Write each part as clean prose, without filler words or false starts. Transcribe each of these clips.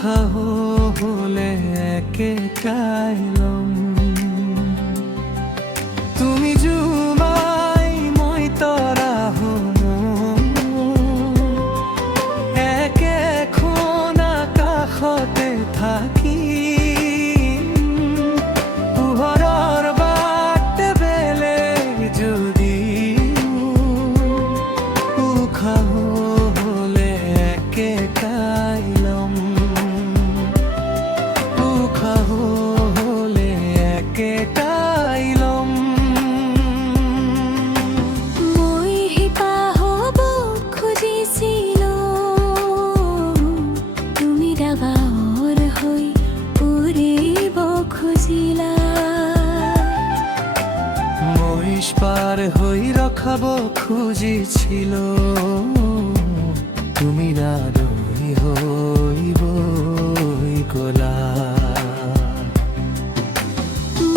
উখাহ হলে একেটাইলম তুমি জুমাই মই তৰা হম একেখন আকাশতে থাকি পোহৰৰ বাট বেলেগ যদিও উখাহ হলে একেটাইলম উখাহ হলে একেটাইলম মই শিপা হ'ব খুজিছিলো তুমি ডাঙৰ হৈ উৰিব খুজিলা মহিষ পাৰ হৈ ৰখাব খুজিছিল তুমি নাদৰি হৈ বৈ গলা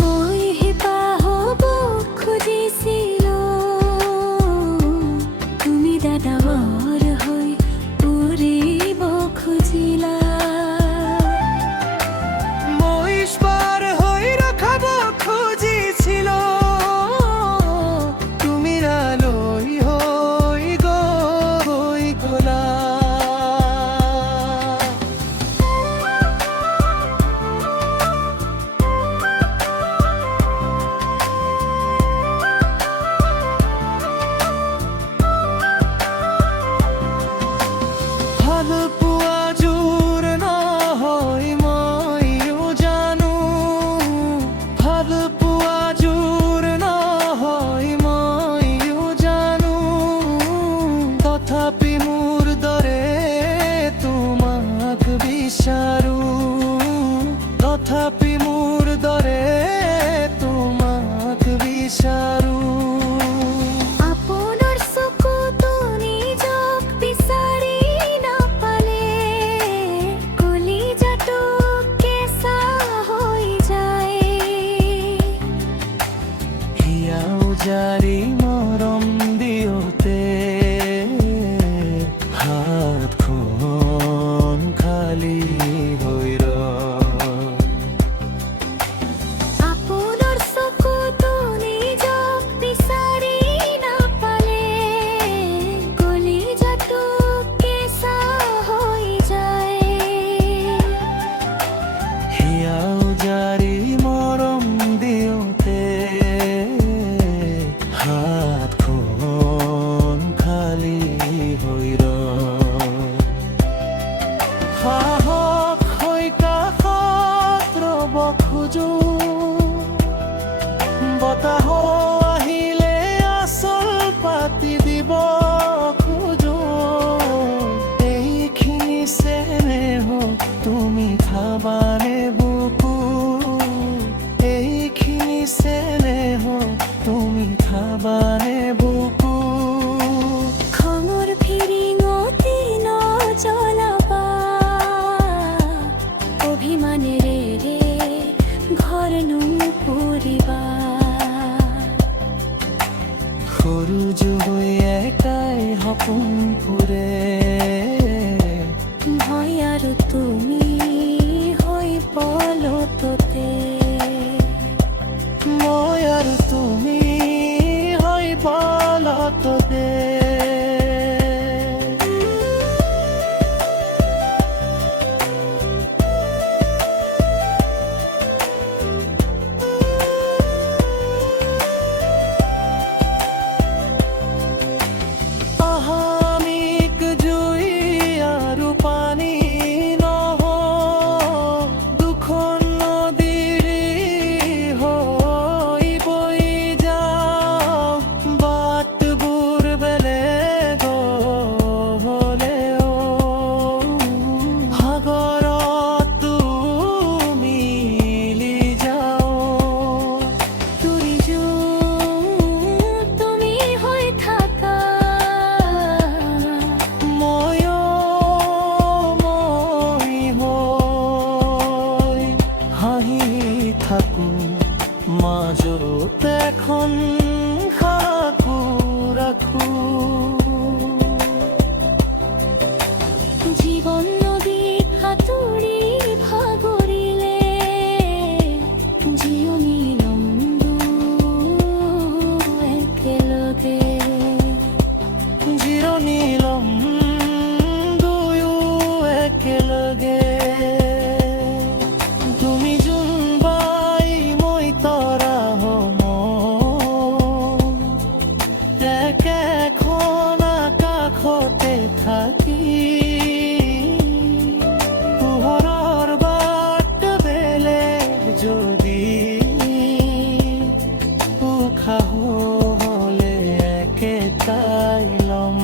মই শিপা হ'ব খুজিছিলো তুমি ডাঙৰ হৈ উৰিব খুজিলা মহিষ পাৰ হৈ ৰখাব খুজিছিল তুমি নাদৰি হৈ গলা ভাল পোৱা জোৰ নহয় মইও জানো ভাল পোৱা জোৰ নহয় মইও জানো তথাপি মোৰ দৰে তোমাক বিচাৰো তথাপি মোৰ দৰে তোমাক বিচাৰো আপোনাৰ চকুতো নিজক বিচাৰি নাপালে কলিজাটো কেঁচা হৈ যায় হিয়াও জাৰি মৰম দিওঁতে হাতখন খালী হৈ ৰয় আপোনাৰ চকুতো নিজক বিচাৰি নাপালে কলিজাটো কেঁচা হৈ যায় হিয়াও জাৰি মৰম দিওঁতে হাতখন খালী হৈ ৰয় সাহস হৈ কাষত ৰ'ব খোজো বতাহ আহিলে আচল পাতি দিব খোজো এইখিনি চেনেহ তুমি খাবানে বুকু এইখিনি চেনেহ তুমি খাবানে বুকু খঙৰ ফিৰিঙতি নজ্বলাবা অভিমানেৰে ঘৰ নুপুৰিবা সৰু জুই এটাই সপোন ফুৰে মই আৰু তুমি হৈ পলততে মই আৰু তুমি হৈ পলততে অহামিক জুই আৰু পানী নহয় দুখন নদীৰ হৈ বৈ যাওঁ বাটবোৰ বেলেগ হ'লেও সাগৰত তুমি মিলি যাওঁ তুৰি তুমি হৈ থাকা ময়ো মই হৈ হাঁহি থাকো মাজত এখন সাকু ৰাখো জীবন নদীত সাঁতুৰি যদি উখা হলে একে তাইলম